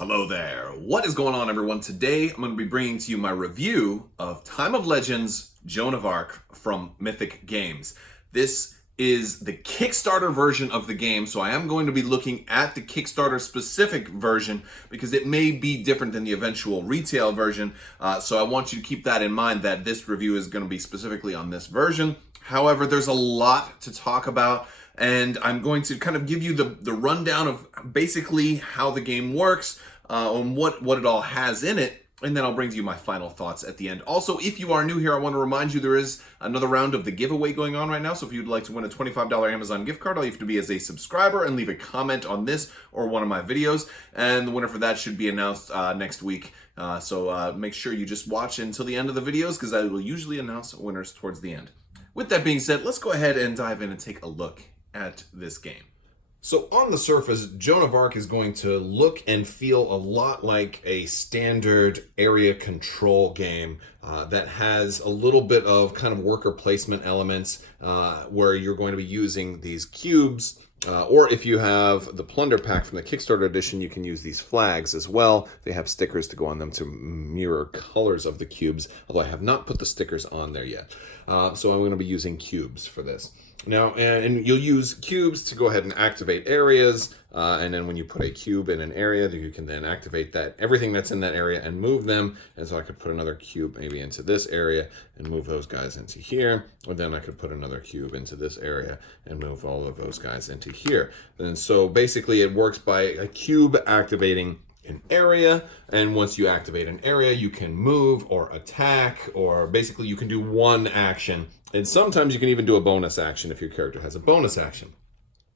Hello there. What is going on, everyone? Today, I'm going to be bringing to you my review of Time of Legends Joan of Arc from Mythic Games. This is the Kickstarter version of the game, so I am going to be looking at the Kickstarter specific version because it may be different than the eventual retail version. So I want you to keep that in mind that this review is going to be specifically on this version. However, there's a lot to talk about, and I'm going to kind of give you the rundown of basically how the game works, and what it all has in it, and then I'll bring to you my final thoughts at the end. Also, if you are new here, I want to remind you there is another round of the giveaway going on right now, so if you'd like to win a $25 Amazon gift card, all you have to be is a subscriber and leave a comment on this or one of my videos, and the winner for that should be announced next week. So make sure you just watch until the end of the videos, because I will usually announce winners towards the end. With that being said, let's go ahead and dive in and take a look at this game. So on the surface, Joan of Arc is going to look and feel a lot like a standard area control game that has a little bit of kind of worker placement elements where you're going to be using these cubes. Or if you have the plunder pack from the Kickstarter edition, you can use these flags as well. They have stickers to go on them to mirror colors of the cubes, although I have not put the stickers on there yet. So I'm going to be using cubes for this. Now, and you'll use cubes to go ahead and activate areas, and then when you put a cube in an area, you can then activate everything that's in that area and move them. And so I could put another cube maybe into this area and move those guys into here, or then I could put another cube into this area and move all of those guys into here. And so basically it works by a cube activating an area, and once you activate an area, you can move or attack, or basically you can do one action, and sometimes you can even do a bonus action if your character has a bonus action.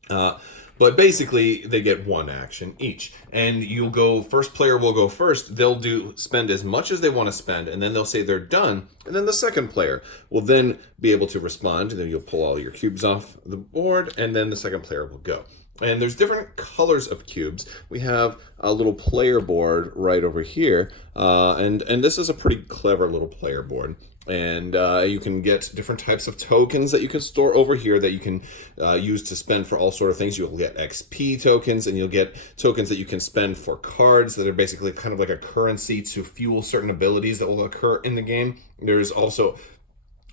But basically they get one action each, and you'll go, first player will go first. They'll spend as much as they want to spend, and then they'll say they're done, and then the second player will then be able to respond, and then you'll pull all your cubes off the board, and then the second player will go. And there's different colors of cubes. We have a little player board right over here, and this is a pretty clever little player board. And you can get different types of tokens that you can store over here that you can use to spend for all sort of things. You'll get XP tokens, and you'll get tokens that you can spend for cards that are basically kind of like a currency to fuel certain abilities that will occur in the game. There's also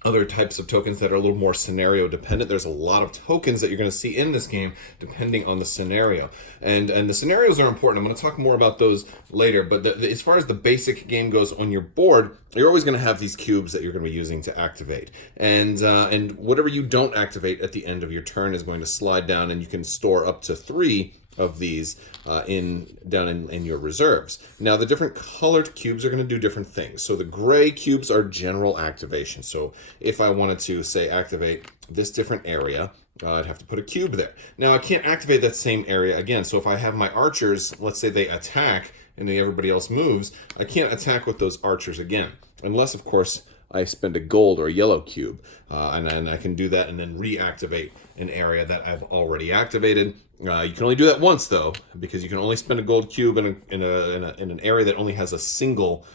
other types of tokens that are a little more scenario dependent. There's a lot of tokens that you're going to see in this game depending on the scenario. And the scenarios are important. I'm going to talk more about those later. But as far as the basic game goes on your board, you're always going to have these cubes that you're going to be using to activate. And whatever you don't activate at the end of your turn is going to slide down, and you can store up to 3 of these down in your reserves. Now, the different colored cubes are going to do different things. So the gray cubes are general activation. So if I wanted to, say, activate this different area, I'd have to put a cube there. Now, I can't activate that same area again. So if I have my archers, let's say they attack and then everybody else moves, I can't attack with those archers again. Unless, of course, I spend a gold or a yellow cube, and I can do that and then reactivate an area that I've already activated. You can only do that once, though, because you can only spend a gold cube in an area that only has a single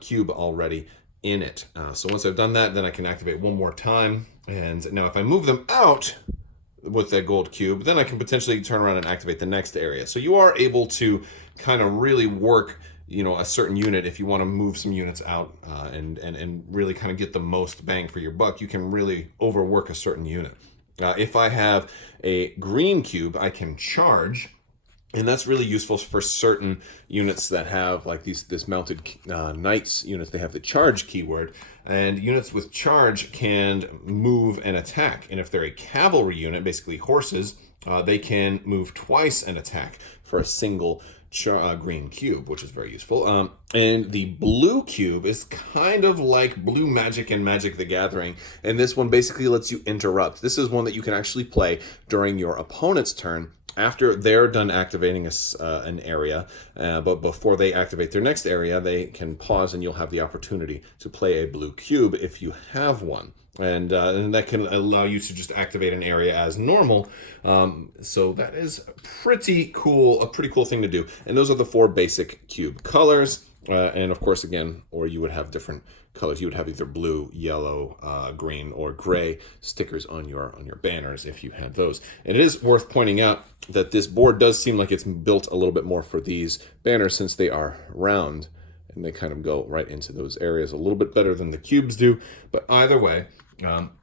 cube already in it. So once I've done that, then I can activate one more time. And now if I move them out with that gold cube, then I can potentially turn around and activate the next area. So you are able to kind of really work a certain unit. If you want to move some units out and really kind of get the most bang for your buck, you can really overwork a certain unit. If I have a green cube, I can charge, and that's really useful for certain units that have like this mounted knights units. They have the charge keyword, and units with charge can move and attack. And if they're a cavalry unit, basically horses, they can move twice and attack for a single green cube, which is very useful. And the blue cube is kind of like blue magic and Magic the Gathering, and this one basically lets you interrupt. This is one that you can actually play during your opponent's turn after they're done activating an area, but before they activate their next area, they can pause, and you'll have the opportunity to play a blue cube if you have one. And that can allow you to just activate an area as normal. So that is a pretty cool thing to do. And those are the 4 basic cube colors. And of course, again, or you would have different colors. You would have either blue, yellow, green, or gray stickers on your banners if you had those. And it is worth pointing out that this board does seem like it's built a little bit more for these banners since they are round and they kind of go right into those areas a little bit better than the cubes do. But either way,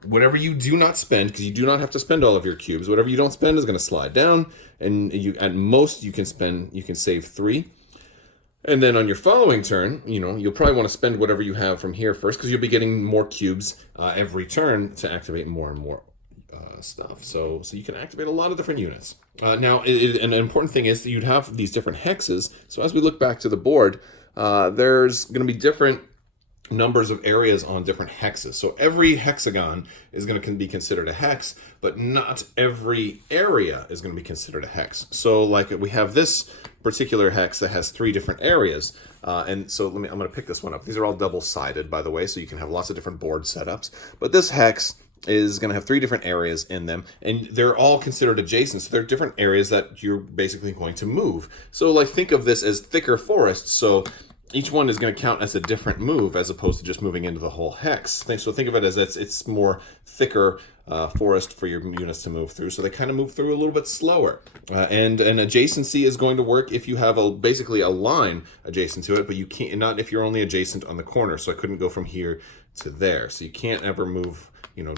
whatever you do not spend, because you do not have to spend all of your cubes, whatever you don't spend is going to slide down, and you at most you can save 3. And then on your following turn, you'll probably want to spend whatever you have from here first, because you'll be getting more cubes every turn to activate more and more stuff. So you can activate a lot of different units. Now, an important thing is that you'd have these different hexes. So as we look back to the board, there's going to be different numbers of areas on different hexes. So every hexagon is going to be considered a hex, but not every area is going to be considered a hex. So like we have this particular hex that has 3 different areas. And so I'm going to pick this one up. These are all double-sided, by the way, so you can have lots of different board setups. But this hex is going to have 3 different areas in them, and they're all considered adjacent. So they're different areas that you're basically going to move. So like think of this as thicker forests. So each one is going to count as a different move as opposed to just moving into the whole hex. So think of it as it's more thicker forest for your units to move through. So they kind of move through a little bit slower. And an adjacency is going to work if you have basically a line adjacent to it, but you can't, not if you're only adjacent on the corner. So I couldn't go from here to there. So you can't ever move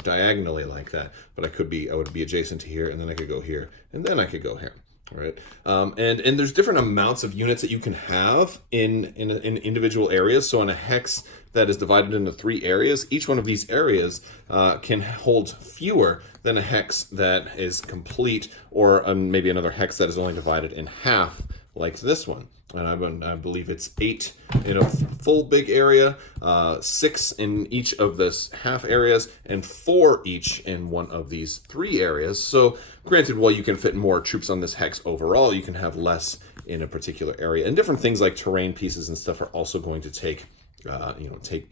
diagonally like that. But I would be adjacent to here, and then I could go here, and then I could go here. Right, and there's different amounts of units that you can have in individual areas. So in a hex that is divided into 3 areas, each one of these areas can hold fewer than a hex that is complete, or maybe another hex that is only divided in half, like this one. And I believe it's 8 in a full big area, 6 in each of this half areas, and 4 each in one of these 3 areas. So granted, while you can fit more troops on this hex overall, you can have less in a particular area. And different things like terrain pieces and stuff are also going to take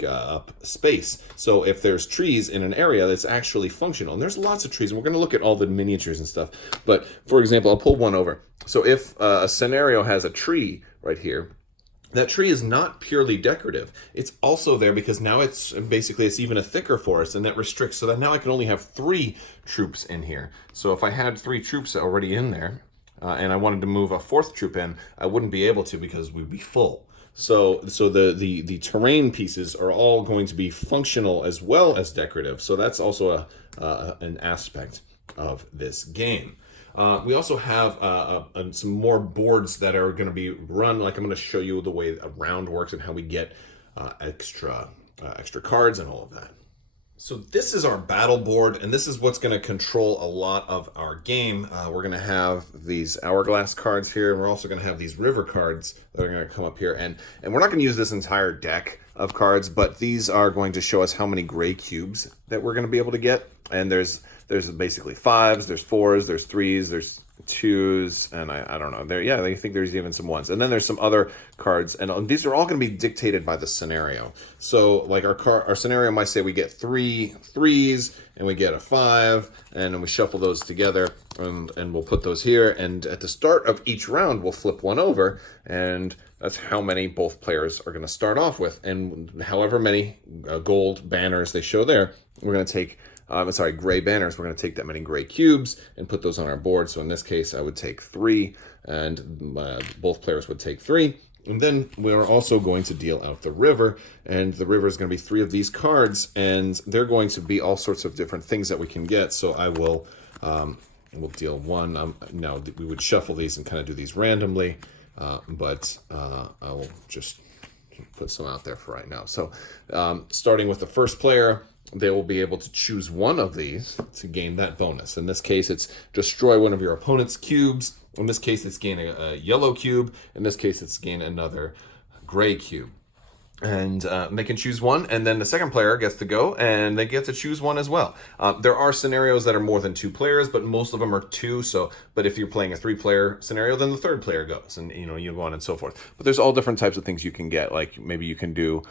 up space. So if there's trees in an area that's actually functional, and there's lots of trees, and we're going to look at all the miniatures and stuff. But for example, I'll pull one over. So if a scenario has a tree right here, that tree is not purely decorative. It's also there because now it's even a thicker forest, and that restricts, so that now I can only have 3 troops in here. So if I had 3 troops already in there, and I wanted to move a 4th troop in, I wouldn't be able to because we'd be full. So the terrain pieces are all going to be functional as well as decorative. So that's also an aspect of this game. We also have some more boards that are going to be run. Like I'm going to show you the way a round works and how we get extra cards and all of that. So this is our battle board, and this is what's going to control a lot of our game. We're going to have these hourglass cards here, and we're also going to have these river cards that are going to come up here. And we're not going to use this entire deck of cards, but these are going to show us how many gray cubes that we're going to be able to get. And there's basically 5s, there's 4s, there's 3s, there's 2s, and I don't know. I think there's even some 1s. And then there's some other cards, and these are all going to be dictated by the scenario. So like our scenario might say we get 3 3s, and we get a 5, and then we shuffle those together, and we'll put those here. And at the start of each round, we'll flip one over, and that's how many both players are going to start off with. And however many gold banners they show there, we're going to take gray banners. We're going to take that many gray cubes and put those on our board. So in this case, I would take 3, and both players would take 3. And then we're also going to deal out the river, and the river is going to be 3 of these cards, and they're going to be all sorts of different things that we can get. So I will we'll deal 1. Now we would shuffle these and kind of do these randomly, but I will just put some out there for right now. So starting with the first player, they will be able to choose one of these to gain that bonus. In this case, it's destroy one of your opponent's cubes. In this case, it's gain a yellow cube. In this case, it's gain another gray cube. And they can choose one, and then the second player gets to go, and they get to choose one as well. There are scenarios that are more than 2 players, but most of them are 2. But if you're playing a 3-player scenario, then the third player goes, and you go on and so forth. But there's all different types of things you can get. Like maybe you can do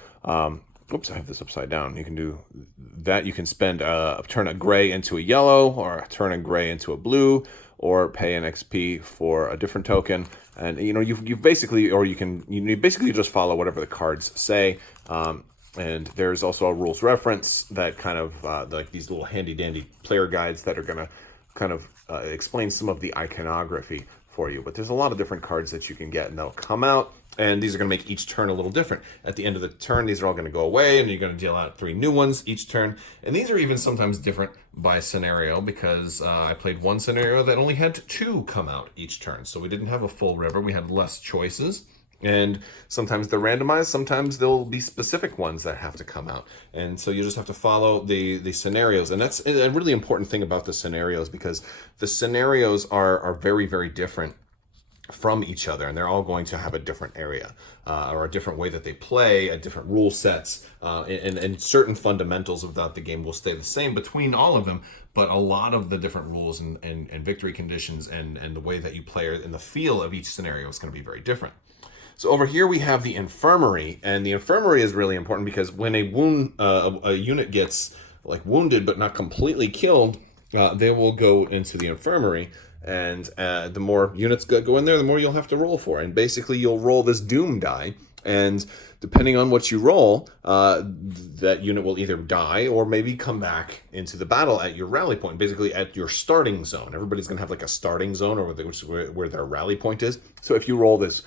oops, I have this upside down. You can do that. You can spend turn a gray into a yellow, or turn a gray into a blue, or pay an XP for a different token. And you basically, or you basically just follow whatever the cards say. And there's also a rules reference that kind of like these little handy dandy player guides that are gonna kind of explain some of the iconography for you. But there's a lot of different cards that you can get, and they'll come out. And these are going to make each turn a little different. At the end of the turn, these are all going to go away, and you're going to deal out 3 new ones each turn. And these are even sometimes different by scenario, because I played one scenario that only had 2 come out each turn. So we didn't have a full river. We had less choices. And sometimes they're randomized. Sometimes there'll be specific ones that have to come out. And so you just have to follow the scenarios. And that's a really important thing about the scenarios, because the scenarios are very, very different from each other, and they're all going to have a different area or a different way that they play, a different rule sets, and certain fundamentals about the game will stay the same between all of them, but a lot of the different rules and victory conditions and the way that you play and the feel of each scenario is going to be very different. So over here we have the Infirmary, and the Infirmary is really important because when a unit gets like wounded but not completely killed, they will go into the Infirmary. And the more units go in there, the more you'll have to roll for. And basically, you'll roll this doom die. And depending on what you roll, that unit will either die or maybe come back into the battle at your rally point, basically at your starting zone. Everybody's going to have like a starting zone or where their rally point is. So if you roll this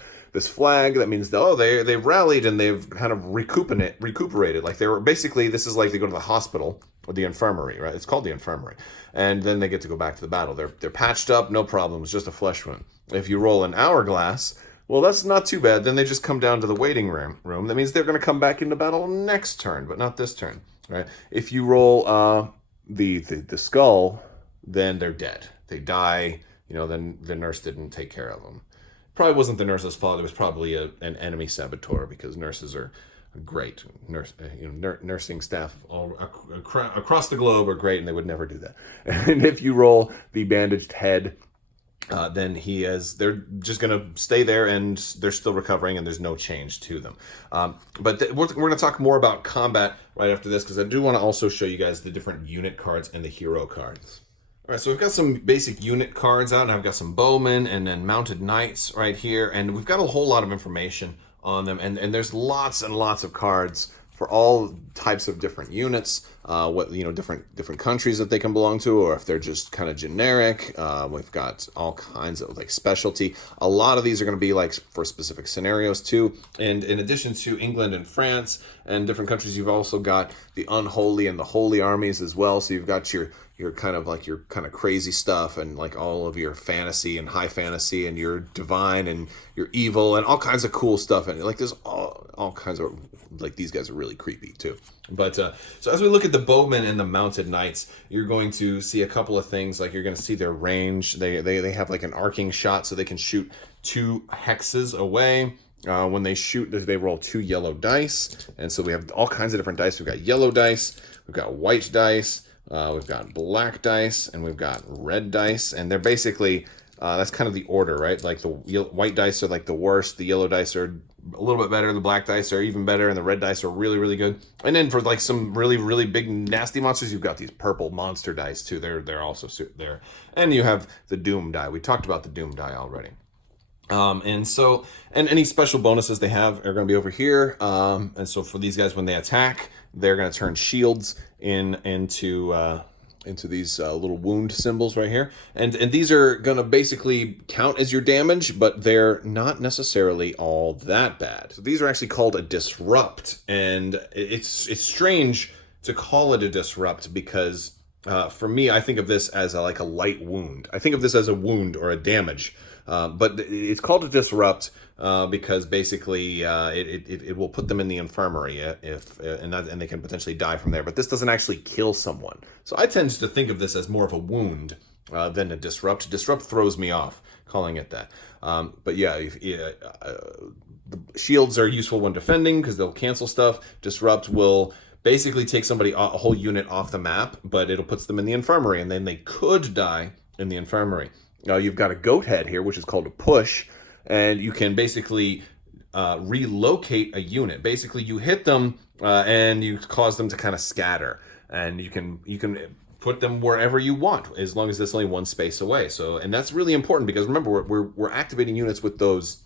flag, that means they rallied and they've kind of recuperated. Like they were basically, this is like they go to the hospital or the infirmary, right? It's called the infirmary. And then they get to go back to the battle. They're patched up, no problem. It's just a flesh wound. If you roll an hourglass, well, that's not too bad. Then they just come down to the waiting room. That means they're going to come back into battle next turn, but not this turn, right? If you roll the skull, then they're dead. They die. Then the nurse didn't take care of them. Probably wasn't the nurse's fault. It was probably an enemy saboteur, because nurses are great. Nursing staff all across the globe are great, and they would never do that. And if you roll the bandaged head, then they're just going to stay there, and they're still recovering, and there's no change to them. But we're going to talk more about combat right after this, because I do want to also show you guys the different unit cards and the hero cards. All right, so we've got some basic unit cards out, and I've got some bowmen and then mounted knights right here, and we've got a whole lot of information on them, and there's lots and lots of cards for all types of different units, different countries that they can belong to, or if they're just kind of generic. We've got all kinds of like specialty. A lot of these are going to be like for specific scenarios too. And in addition to England and France and different countries, you've also got the unholy and the holy armies as well. So you've got your kind of crazy stuff, and like all of your fantasy and high fantasy, and your divine and your evil and all kinds of cool stuff. And like there's all kinds of, like, these guys are really creepy too. But so as we look at the bowmen and the mounted knights, you're going to see a couple of things. Like you're going to see their range. They have like an arcing shot, so they can shoot 2 hexes away. When they shoot, they roll 2 yellow dice. And so we have all kinds of different dice. We've got yellow dice, we've got white dice, we've got black dice, and we've got red dice. And they're basically, that's kind of the order, right? Like the white dice are like the worst, the yellow dice are a little bit better, the black dice are even better, and the red dice are really, really good. And then for like some really, really big nasty monsters, you've got these purple monster dice too. They're also there. And you have the doom die. We talked about the doom die already. And any special bonuses they have are going to be over here. And so for these guys, when they attack, they're going to turn shields into these little wound symbols right here. And these are going to basically count as your damage, but they're not necessarily all that bad. So these are actually called a disrupt. And it's strange to call it a disrupt because for me, I think of this as a light wound. I think of this as a wound or a damage. But it's called a disrupt because basically it will put them in the infirmary and they can potentially die from there. But this doesn't actually kill someone. So I tend to think of this as more of a wound than a disrupt. Disrupt throws me off calling it that. But yeah, the shields are useful when defending because they'll cancel stuff. Disrupt will basically take a whole unit off the map, but it'll puts them in the infirmary, and then they could die in the infirmary. You've got a goat head here, which is called a push, and you can basically relocate a unit. Basically, you hit them and you cause them to kind of scatter, and you can put them wherever you want as long as it's only one space away. So, and that's really important because remember we're activating units with those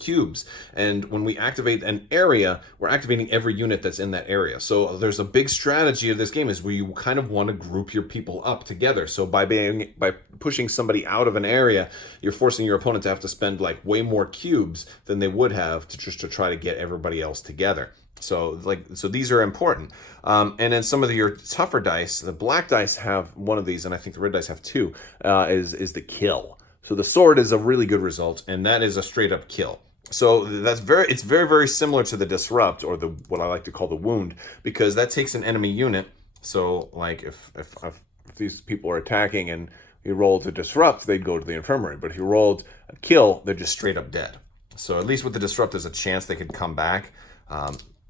cubes, and when we activate an area, we're activating every unit that's in that area. So there's a big strategy of this game is where you kind of want to group your people up together. So by pushing somebody out of an area, you're forcing your opponent to have to spend like way more cubes than they would have to try to get everybody else together. So these are important. And then some of your tougher dice, the black dice have one of these, and I think the red dice have two, is the kill. So the sword is a really good result, and that is a straight up kill. So it's very, very similar to the disrupt, or what I like to call the wound, because that takes an enemy unit. So like if these people are attacking and you rolled to disrupt, they'd go to the infirmary. But if you rolled a kill, they're just straight up dead. So at least with the disrupt, there's a chance they could come back.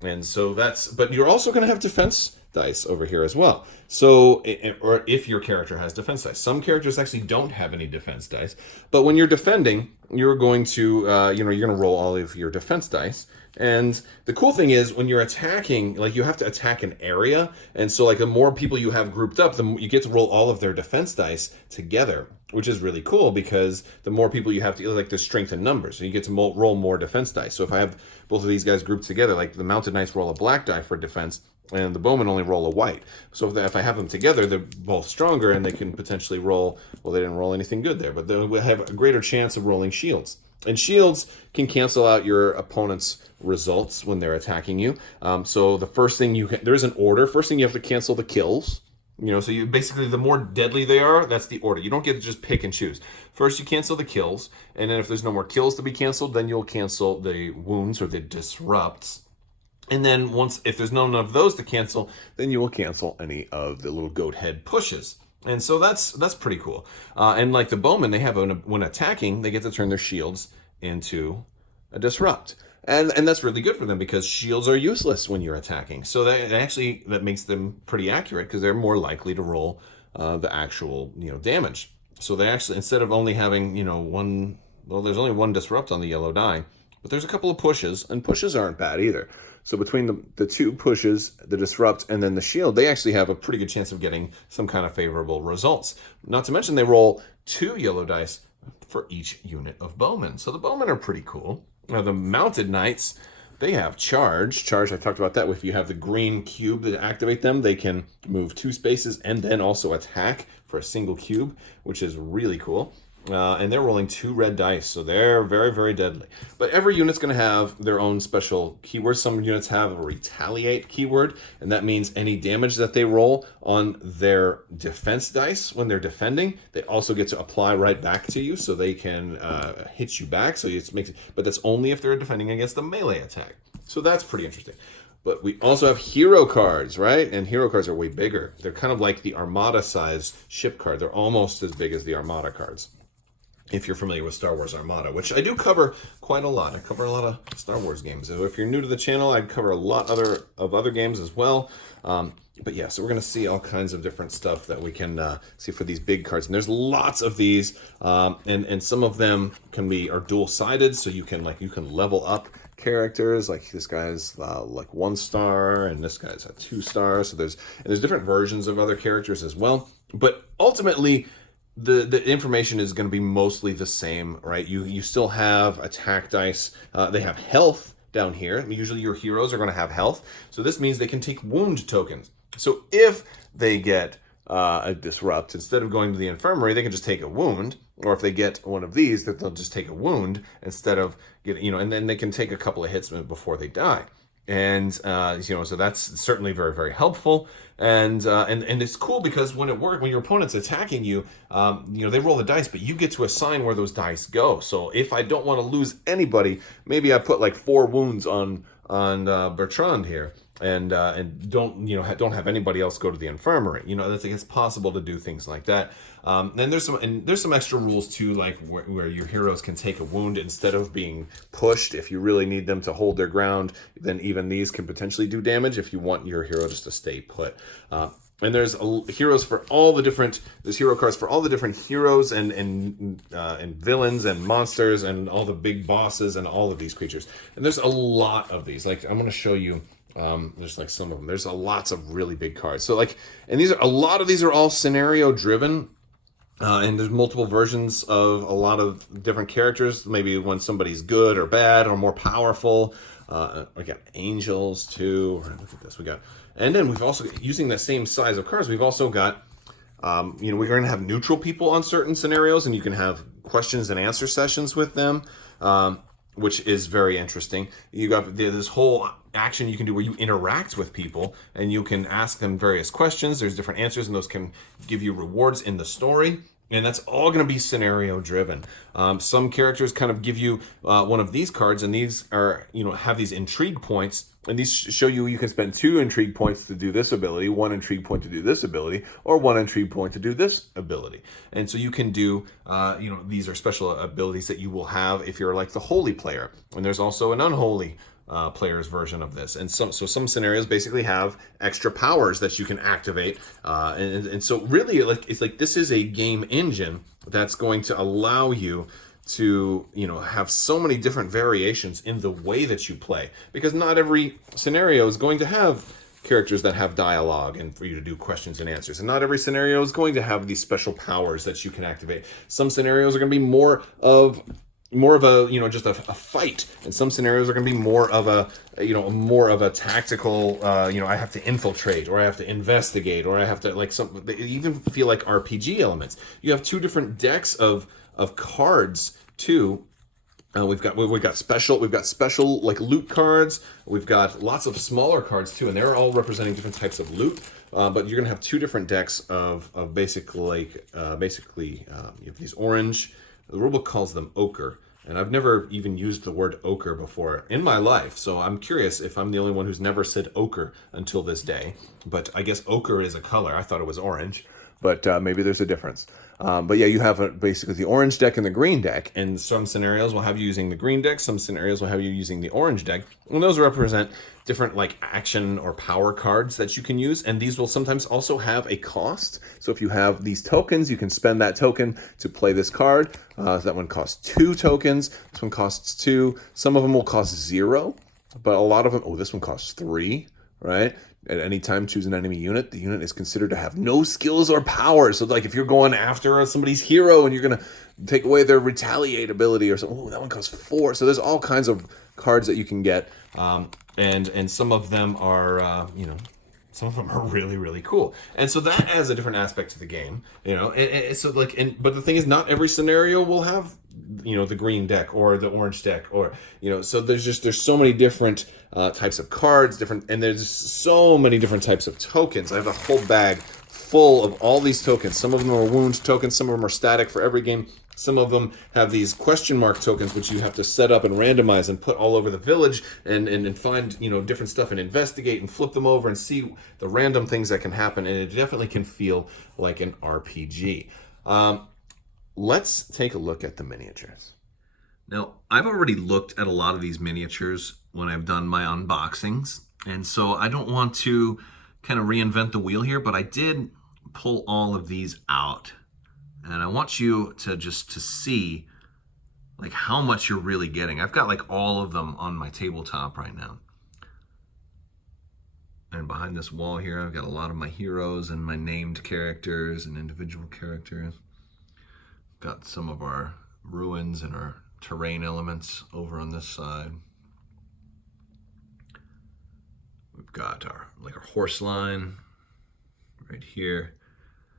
And so but you're also going to have defense dice over here as well. So, or if your character has defense dice. Some characters actually don't have any defense dice, but when you're defending, you're going to, you're going to roll all of your defense dice. And the cool thing is when you're attacking, like you have to attack an area. And so like the more people you have grouped up, you get to roll all of their defense dice together, which is really cool because the more people you have to, like there's strength in numbers. So you get to roll more defense dice. So if I have both of these guys grouped together, like the mounted knights roll a black die for defense and the bowmen only roll a white. So if I have them together, they're both stronger and they can potentially roll, well, they didn't roll anything good there, but they will have a greater chance of rolling shields. And shields can cancel out your opponent's results when they're attacking you. So the first thing there's an order. First thing you have to cancel the kills. So you basically, the more deadly they are, that's the order. You don't get to just pick and choose. First, you cancel the kills, and then if there's no more kills to be canceled, then you'll cancel the wounds or the disrupts. And then if there's none of those to cancel, then you will cancel any of the little goat head pushes. And so that's pretty cool. And like the bowmen, they have when attacking, they get to turn their shields into a disrupt. And that's really good for them because shields are useless when you're attacking. So that makes them pretty accurate because they're more likely to roll the actual damage. So they actually, instead of only having there's only one disrupt on the yellow die, but there's a couple of pushes, and pushes aren't bad either. So between the two pushes, the disrupt, and then the shield, they actually have a pretty good chance of getting some kind of favorable results. Not to mention they roll 2 yellow dice for each unit of bowmen. So the bowmen are pretty cool. Now the mounted knights, they have charge. Charge, I talked about that. If you have the green cube to activate them, they can move 2 spaces and then also attack for a single cube, which is really cool. And they're rolling 2 red dice, so they're very, very deadly. But every unit's going to have their own special keywords. Some units have a retaliate keyword, and that means any damage that they roll on their defense dice when they're defending, they also get to apply right back to you, so they can hit you back. But that's only if they're defending against a melee attack. So that's pretty interesting. But we also have hero cards, right? And hero cards are way bigger. They're kind of like the Armada-sized ship card. They're almost as big as the Armada cards. If you're familiar with Star Wars Armada, which I do cover quite a lot. I cover a lot of Star Wars games. So if you're new to the channel, I'd cover a lot of other games as well. But yeah, so we're going to see all kinds of different stuff that we can see for these big cards. And there's lots of these, and some of them are dual-sided, so you can level up characters. Like this guy's like 1 star, and this guy's a 2 star. So there's different versions of other characters as well. But ultimately, the information is going to be mostly the same, right? You still have attack dice. They have health down here. I mean, usually your heroes are going to have health. So this means they can take wound tokens. So if they get a disrupt, instead of going to the infirmary, they can just take a wound. Or if they get one of these, that they'll just take a wound instead of getting, and then they can take a couple of hits before they die. And so that's certainly very, very helpful. And it's cool because when your opponent's attacking you, they roll the dice, but you get to assign where those dice go. So if I don't want to lose anybody, maybe I put like 4 wounds on Bertrand here, and don't have anybody else go to the infirmary. It's possible to do things like that. Then there's some extra rules too, like where your heroes can take a wound instead of being pushed. If you really need them to hold their ground, then even these can potentially do damage if you want your hero just to stay put. And there's heroes for all the different. There's hero cards for all the different heroes and villains and monsters and all the big bosses and all of these creatures. And there's a lot of these. Like I'm going to show you. There's like some of them. There's lots of really big cards. So like, and a lot of these are all scenario driven. And there's multiple versions of a lot of different characters. Maybe when somebody's good or bad or more powerful. We got angels too. Look at this. And then we've also, using the same size of cards, we've also got, we're going to have neutral people on certain scenarios, and you can have questions and answer sessions with them, which is very interesting. You got this whole action you can do where you interact with people, and you can ask them various questions. There's different answers, and those can give you rewards in the story. And that's all going to be scenario driven. Some characters kind of give you one of these cards, and these are, have these intrigue points. And these show you can spend 2 intrigue points to do this ability, 1 intrigue point to do this ability, or 1 intrigue point to do this ability. And so you can do, these are special abilities that you will have if you're like the holy player. And there's also an unholy player's version of this. And some scenarios basically have extra powers that you can activate. And so really, it's like this is a game engine that's going to allow you to have so many different variations in the way that you play, because not every scenario is going to have characters that have dialogue and for you to do questions and answers, and not every scenario is going to have these special powers that you can activate. Some scenarios are going to be more of a just a fight, and some scenarios are going to be more of a tactical I have to infiltrate, or I have to investigate, or I have to they even feel like RPG elements. You have 2 different decks of cards too. We've got special like loot cards. We've got lots of smaller cards too, and they're all representing different types of loot. But you're gonna have 2 different decks of basically you have these orange. The rulebook calls them ochre, and I've never even used the word ochre before in my life. So I'm curious if I'm the only one who's never said ochre until this day. But I guess ochre is a color. I thought it was orange, but maybe there's a difference. But yeah, you have basically the orange deck and the green deck, and some scenarios will have you using the green deck, some scenarios will have you using the orange deck, and those represent different like action or power cards that you can use, and these will sometimes also have a cost. So if you have these tokens, you can spend that token to play this card. So that one costs 2 tokens, this one costs 2, some of them will cost 0, but a lot of them, this one costs 3, right? At any time, choose an enemy unit. The unit is considered to have no skills or powers. So, like, if you're going after somebody's hero and you're going to take away their retaliate ability or something, that one costs 4. So there's all kinds of cards that you can get, and some of them are, some of them are really, really cool. And so that adds a different aspect to the game, but the thing is, not every scenario will have, the green deck or the orange deck, or, so there's so many different types of cards, and there's so many different types of tokens. I have a whole bag full of all these tokens. Some of them are wound tokens, some of them are static for every game. Some of them have these question mark tokens, which you have to set up and randomize and put all over the village and find, different stuff and investigate and flip them over and see the random things that can happen. And it definitely can feel like an RPG. Let's take a look at the miniatures. Now, I've already looked at a lot of these miniatures when I've done my unboxings, and so I don't want to kind of reinvent the wheel here, but I did pull all of these out. And I want you to see like how much you're really getting. I've got like all of them on my tabletop right now. And behind this wall here, I've got a lot of my heroes and my named characters and individual characters. Got some of our ruins and our terrain elements over on this side. We've got our horse line right here.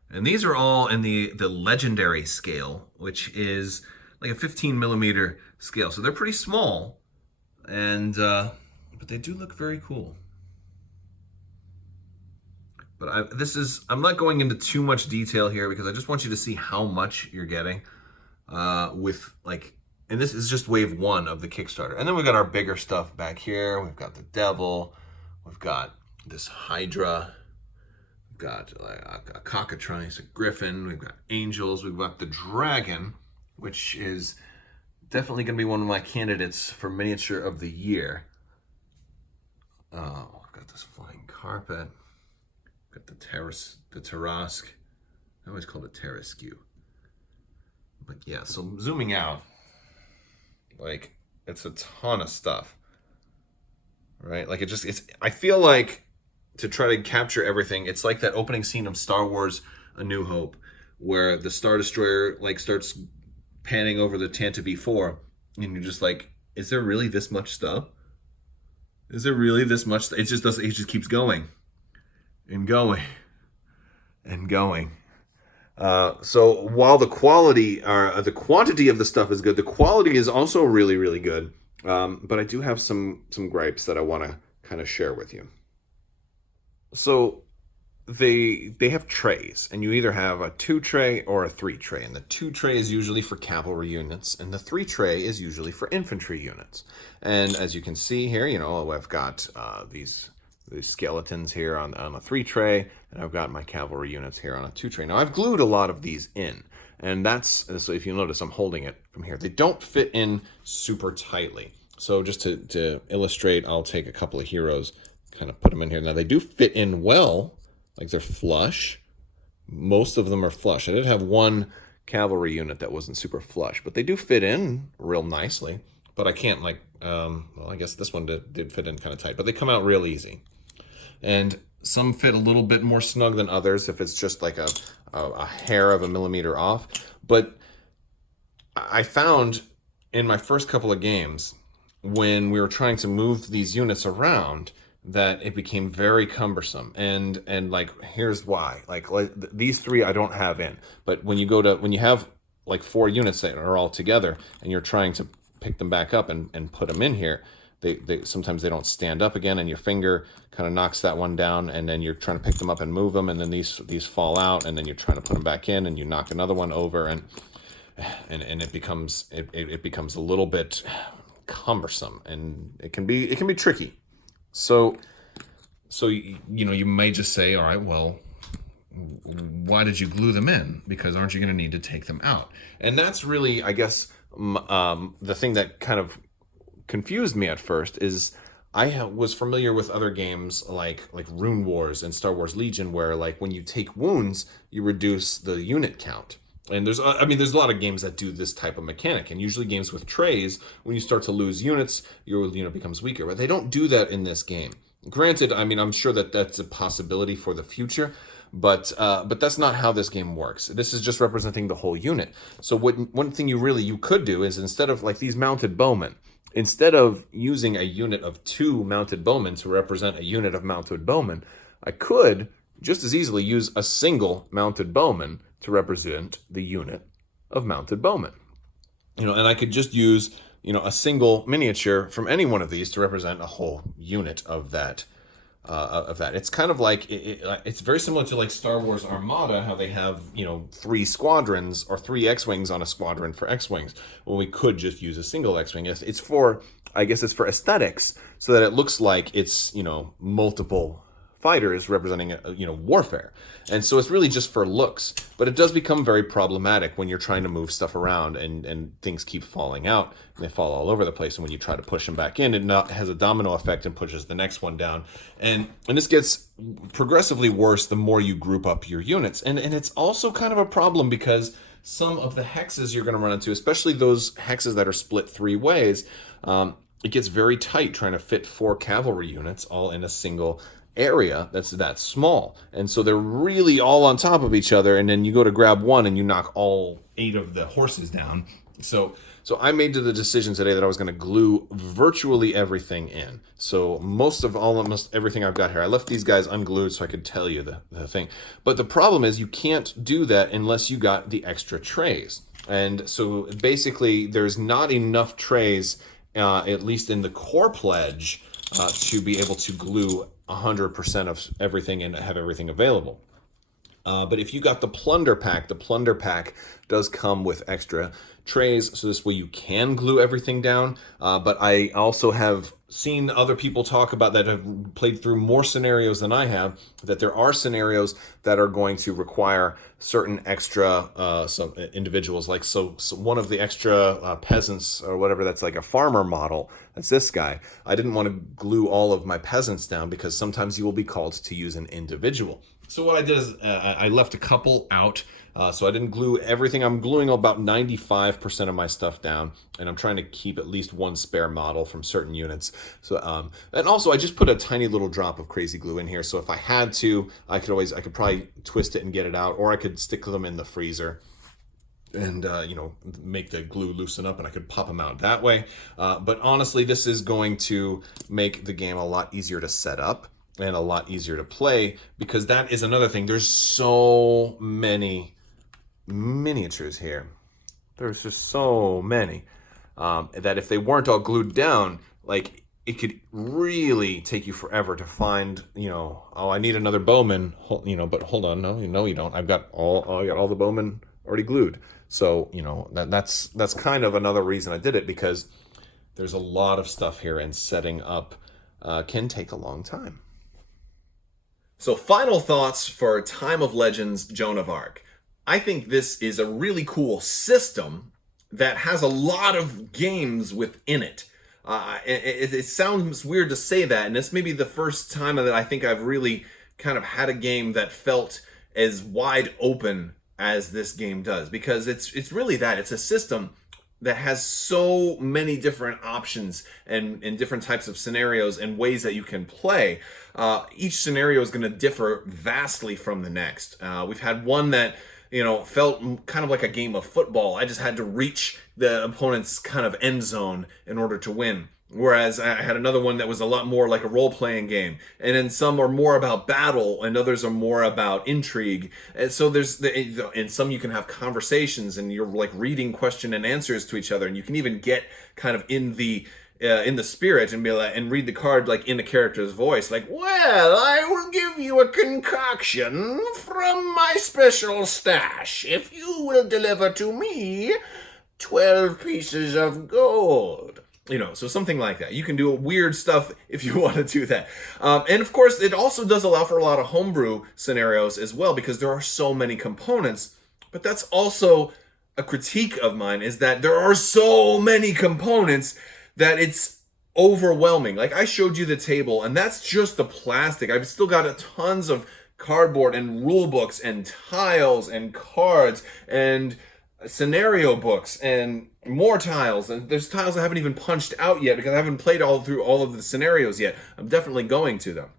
And these are all in the legendary scale, which is like a 15 millimeter scale. So they're pretty small, and but they do look very cool. But I'm not going into too much detail here because I just want you to see how much you're getting and this is just wave 1 of the Kickstarter. And then we've got our bigger stuff back here. We've got the devil, we've got this Hydra, we've got a cockatrice, a griffin, we've got angels, we've got the dragon, which is definitely going to be one of my candidates for miniature of the year. Oh, I've got this flying carpet. Got the Tarask. I always call it Tarasque. But yeah, so zooming out, like, it's a ton of stuff, right? Like, I feel like to try to capture everything, it's like that opening scene of Star Wars A New Hope, where the Star Destroyer, like, starts panning over the Tantive 4, and you're just like, is there really this much stuff? Is there really this much? It just keeps going and going and going. So while the quantity of the stuff is good, the quality is also really, really good. But I do have some gripes that I want to kind of share with you. So they have trays, and you either have a 2 tray or a 3 tray, and the 2 tray is usually for cavalry units, and the 3 tray is usually for infantry units. And as you can see here, I've got these skeletons here on a 3 tray, and I've got my cavalry units here on a 2 tray. Now I've glued a lot of these in, and so if you notice, I'm holding it from here. They don't fit in super tightly. So just to illustrate, I'll take a couple of heroes, kind of put them in here. Now they do fit in well. Like, they're flush. Most of them are flush. I did have one cavalry unit that wasn't super flush, but they do fit in real nicely. But I can't, I guess this one did fit in kind of tight, but they come out real easy. And some fit a little bit more snug than others if it's just like a hair of a millimeter off. But I found in my first couple of games, when we were trying to move these units around, that it became very cumbersome, and like, here's why. Like these 3 I don't have in, but when you have like 4 units that are all together and you're trying to pick them back up and put them in here, they sometimes they don't stand up again, and your finger kind of knocks that one down, and then you're trying to pick them up and move them, and then these fall out, and then you're trying to put them back in, and you knock another one over, and it becomes a little bit cumbersome, and it can be tricky. So you may just say, all right, well, why did you glue them in? Because aren't you going to need to take them out? And that's really, I guess, the thing that kind of confused me at first is I was familiar with other games like Rune Wars and Star Wars Legion, where, like, when you take wounds, you reduce the unit count. And there's a lot of games that do this type of mechanic, and usually games with trays, when you start to lose units, your unit becomes weaker. But they don't do that in this game. Granted, I'm sure that that's a possibility for the future, but that's not how this game works. This is just representing the whole unit. So one thing you could do is, instead of like these mounted bowmen, instead of using a unit of 2 mounted bowmen to represent a unit of mounted bowmen, I could just as easily use a single mounted bowman to represent the unit of mounted bowmen. And I could just use, a single miniature from any one of these to represent a whole unit of that. It's kind of like, it's very similar to like Star Wars Armada, how they have, 3 squadrons or 3 X-Wings on a squadron for X-Wings. Well, we could just use a single X-Wing. It's for aesthetics, so that it looks like it's, multiple fighters representing warfare. And so it's really just for looks, but it does become very problematic when you're trying to move stuff around and things keep falling out and they fall all over the place, and when you try to push them back in, it has a domino effect and pushes the next one down, and this gets progressively worse the more you group up your units. And it's also kind of a problem because some of the hexes you're going to run into, especially those hexes that are split 3 ways, it gets very tight trying to fit 4 cavalry units all in a single area that's that small. And so they're really all on top of each other, and then you go to grab one and you knock all 8 of the horses down. So I made the decision today that I was going to glue virtually everything in. So almost everything I've got here, I left these guys unglued so I could tell you the thing. But the problem is you can't do that unless you got the extra trays. And so basically there's not enough trays, at least in the core pledge, to be able to glue 100% of everything and have everything available. But if you got the plunder pack does come with extra trays, so this way you can glue everything down. But I also have seen other people talk about that have played through more scenarios than I have, that there are scenarios that are going to require certain extra some individuals, like so one of the extra peasants or whatever, that's like a farmer model, that's this guy. I didn't want to glue all of my peasants down because sometimes you will be called to use an individual. So what I did is I left a couple out. So I didn't glue everything. I'm gluing about 95% of my stuff down, and I'm trying to keep at least one spare model from certain units. So and also I just put a tiny little drop of crazy glue in here. So if I had to, I could probably twist it and get it out, or I could stick them in the freezer and make the glue loosen up, and I could pop them out that way. But honestly, this is going to make the game a lot easier to set up and a lot easier to play, because that is another thing. There's so many miniatures here. There's just so many that if they weren't all glued down, like, it could really take you forever to find, oh, I need another Bowman, but hold on, no, you don't. I've got all the Bowmen already glued. So, that's kind of another reason I did it, because there's a lot of stuff here, and setting up can take a long time. So final thoughts for Time of Legends Joan of Arc. I think this is a really cool system that has a lot of games within it. It sounds weird to say that, and this may be the first time that I think I've really kind of had a game that felt as wide open as this game does, because it's really that. It's a system that has so many different options and different types of scenarios and ways that you can play. Each scenario is going to differ vastly from the next. We've had one that felt kind of like a game of football. I just had to reach the opponent's kind of end zone in order to win. Whereas I had another one that was a lot more like a role-playing game. And then some are more about battle, and others are more about intrigue. And so in some you can have conversations, and you're like reading question and answers to each other, and you can even get kind of in the spirit and be like, and read the card like in the character's voice, like, well, I will give you a concoction from my special stash if you will deliver to me 12 pieces of gold. So something like that. You can do weird stuff if you want to do that. And of course, it also does allow for a lot of homebrew scenarios as well, because there are so many components. But that's also a critique of mine, is that there are so many components that it's overwhelming. Like, I showed you the table, and that's just the plastic. I've still got tons of cardboard and rule books and tiles and cards and scenario books and more tiles, and there's tiles I haven't even punched out yet because I haven't played through all of the scenarios yet. I'm definitely going to, though.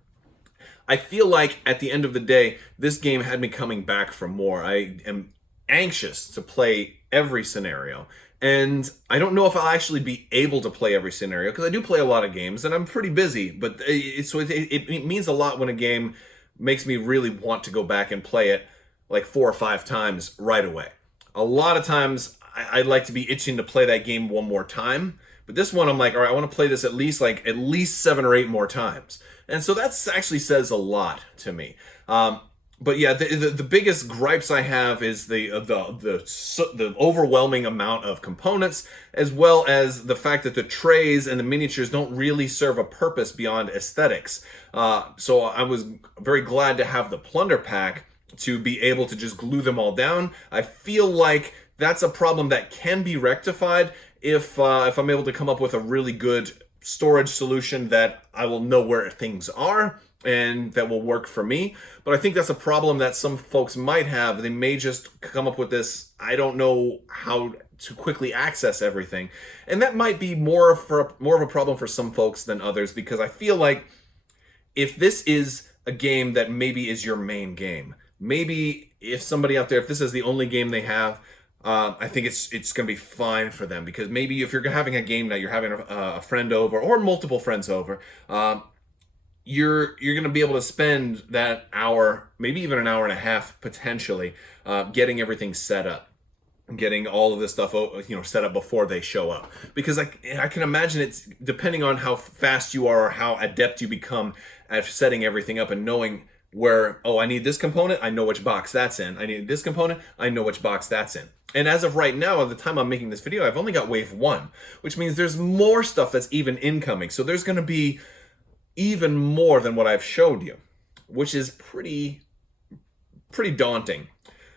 I feel like at the end of the day, this game had me coming back for more. I am anxious to play every scenario, and I don't know if I'll actually be able to play every scenario, because I do play a lot of games and I'm pretty busy, but it means a lot when a game makes me really want to go back and play it like 4 or 5 times right away. A lot of times I'd like to be itching to play that game one more time, but this one I'm like, all right, I want to play this at least 7 or 8 more times. And so that actually says a lot to me. But yeah, the biggest gripes I have is the overwhelming amount of components, as well as the fact that the trays and the miniatures don't really serve a purpose beyond aesthetics. So I was very glad to have the plunder pack to be able to just glue them all down. I feel like that's a problem that can be rectified if I'm able to come up with a really good storage solution that I will know where things are and that will work for me. But I think that's a problem that some folks might have. They may just come up with this, I don't know how to quickly access everything. And that might be more of a problem for some folks than others, because I feel like if this is a game that maybe is your main game, maybe if somebody out there, if this is the only game they have, I think it's going to be fine for them, because maybe if you're having a game night, you're having a friend over or multiple friends over, you're going to be able to spend that hour, maybe even an hour and a half potentially, getting everything set up, getting all of this stuff set up before they show up. Because I can imagine it's depending on how fast you are or how adept you become at setting everything up and knowing where, oh, I need this component, I know which box that's in. I need this component, I know which box that's in. And as of right now, at the time I'm making this video, I've only got wave 1, which means there's more stuff that's even incoming. So there's going to be even more than what I've showed you, which is pretty daunting.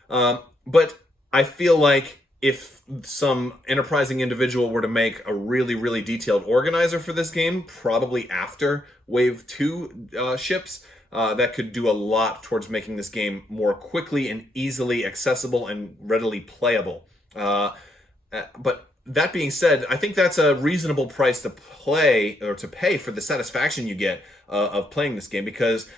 But I feel like if some enterprising individual were to make a really, really detailed organizer for this game, probably after wave 2 ships, that could do a lot towards making this game more quickly and easily accessible and readily playable. But that being said, I think that's a reasonable price to play or to pay for the satisfaction you get of playing this game, because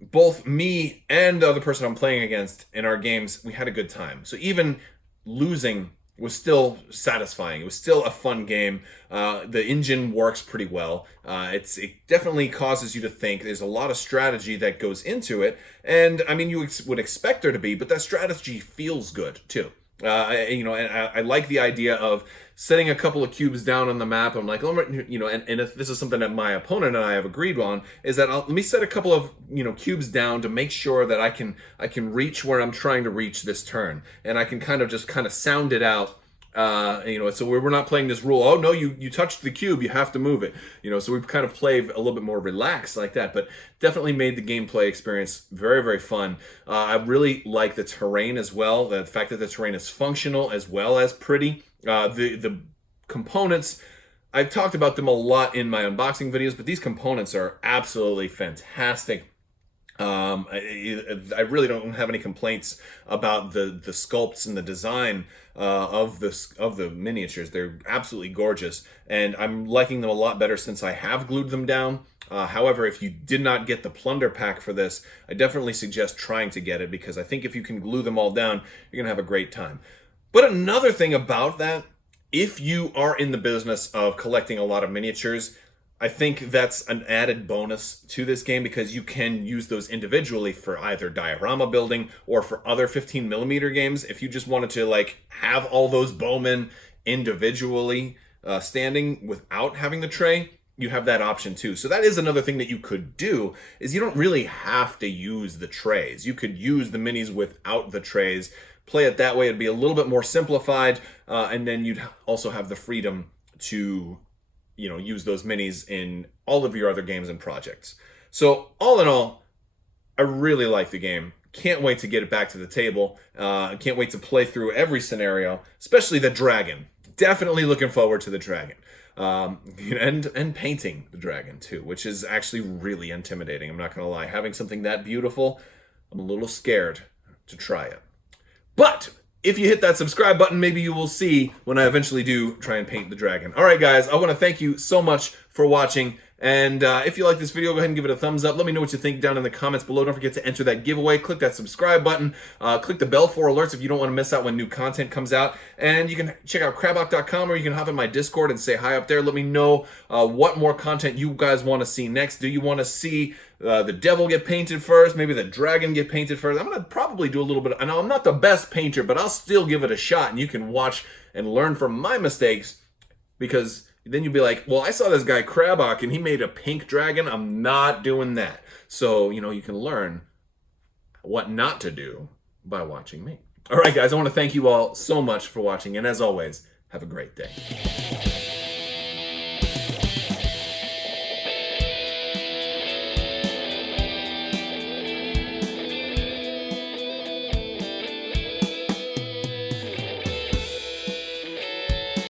both me and the other person I'm playing against in our games, we had a good time. So even losing was still satisfying. It was still a fun game. The engine works pretty well. It definitely causes you to think. There's a lot of strategy that goes into it, and I mean, you would expect there to be, but that strategy feels good too. And I like the idea of setting a couple of cubes down on the map. I'm like, and if this is something that my opponent and I have agreed on, is that let me set a couple of cubes down to make sure that I can reach where I'm trying to reach this turn, and I can kind of sound it out. So we're not playing this rule. Oh no, you touched the cube, you have to move it. So we've kind of played a little bit more relaxed like that, but definitely made the gameplay experience very, very fun. I really like the terrain as well. The fact that the terrain is functional as well as pretty. The components, I've talked about them a lot in my unboxing videos, but these components are absolutely fantastic. I really don't have any complaints about the sculpts and the design of the miniatures. They're absolutely gorgeous, and I'm liking them a lot better since I have glued them down. However, if you did not get the plunder pack for this, I definitely suggest trying to get it, because I think if you can glue them all down, you're gonna have a great time. But another thing about that, if you are in the business of collecting a lot of miniatures, I think that's an added bonus to this game, because you can use those individually for either diorama building or for other 15mm games. If you just wanted to have all those Bowmen individually standing without having the tray, you have that option too. So that is another thing that you could do, is you don't really have to use the trays. You could use the minis without the trays, play it that way. It'd be a little bit more simplified, and then you'd also have the freedom to use those minis in all of your other games and projects. So all in all, I really like the game. Can't wait to get it back to the table. Can't wait to play through every scenario, especially the dragon. Definitely looking forward to the dragon. And painting the dragon too, which is actually really intimidating. I'm not gonna lie. Having something that beautiful, I'm a little scared to try it. But if you hit that subscribe button, maybe you will see when I eventually do try and paint the dragon. All right, guys, I want to thank you so much for watching. And if you like this video, go ahead and give it a thumbs up. Let me know what you think down in the comments below. Don't forget to enter that giveaway. Click that subscribe button. Click the bell for alerts if you don't want to miss out when new content comes out. And you can check out Crabbok.com, or you can hop in my Discord and say hi up there. Let me know what more content you guys want to see next. Do you want to see the devil get painted first? Maybe the dragon get painted first? I'm going to probably do a little bit. I know I'm not the best painter, but I'll still give it a shot. And you can watch and learn from my mistakes, because then you'll be like, well, I saw this guy Crabbok and he made a pink dragon. I'm not doing that. So, you can learn what not to do by watching me. All right, guys, I want to thank you all so much for watching. And as always, have a great day.